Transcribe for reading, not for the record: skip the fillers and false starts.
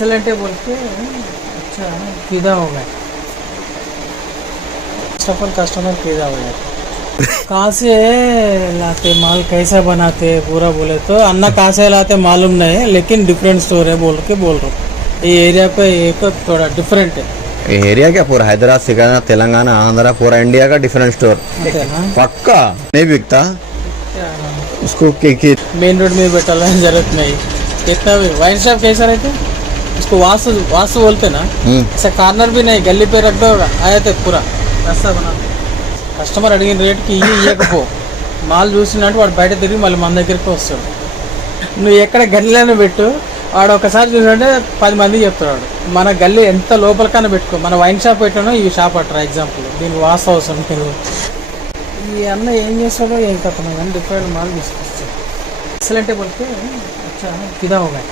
Excellent है बोल के अच्छा फिदा हो गए। सफल कस्टमर फिदा हो गया। कहाँ से लाते माल कैसा बनाते पूरा बोले तो अन्ना कहाँ से लाते मालूम नहीं है, लेकिन डिफरेंट स्टोर है बोल के बोल रहा हूँ। ये एरिया पे एक थोड़ा डिफरेंट है। एरिया क्या पूरा हैदराबाद सिकंदराबाद तेलंगाना आंध्रा पूरा इंडिया का डिफरेंट स्टोर ना पक्का नहीं बिकता उसको मेन रोड में बैठा है, जरूरत नहीं। कितना भी वाइन शॉप कैसा रहते उसको वास्तु वास्तु बोलते ना, ऐसा कार्नर भी नहीं, गली पे रख दो आए थे पूरा रास्ता बना। కస్టమర్ అడిగిన రేట్కి ఇవ్వకపో మాల్ చూసినట్టు వాడు బయట తిరిగి మళ్ళీ మన దగ్గరికి వస్తాడు. నువ్వు ఎక్కడ గల్లీలోనే పెట్టు, వాడు ఒకసారి చూసినట్టే 10 మందికి చెప్తాడు. మన గల్లీ ఎంత లోపలికైనా పెట్టుకో, మన వైన్ షాప్ పెట్టానో ఈ షాప్ అట్టరా ఎగ్జాంపుల్, దీనికి వాస్తు అవసరం మీరు. ఈ అన్న ఏం చేస్తాడో ఏం కథనో కానీ డిఫరెంట్ మాల్ తీసుకొస్తాడు. ఎక్సలెంట్ బోల్తే అచ్చా ఫిదా హో గయా.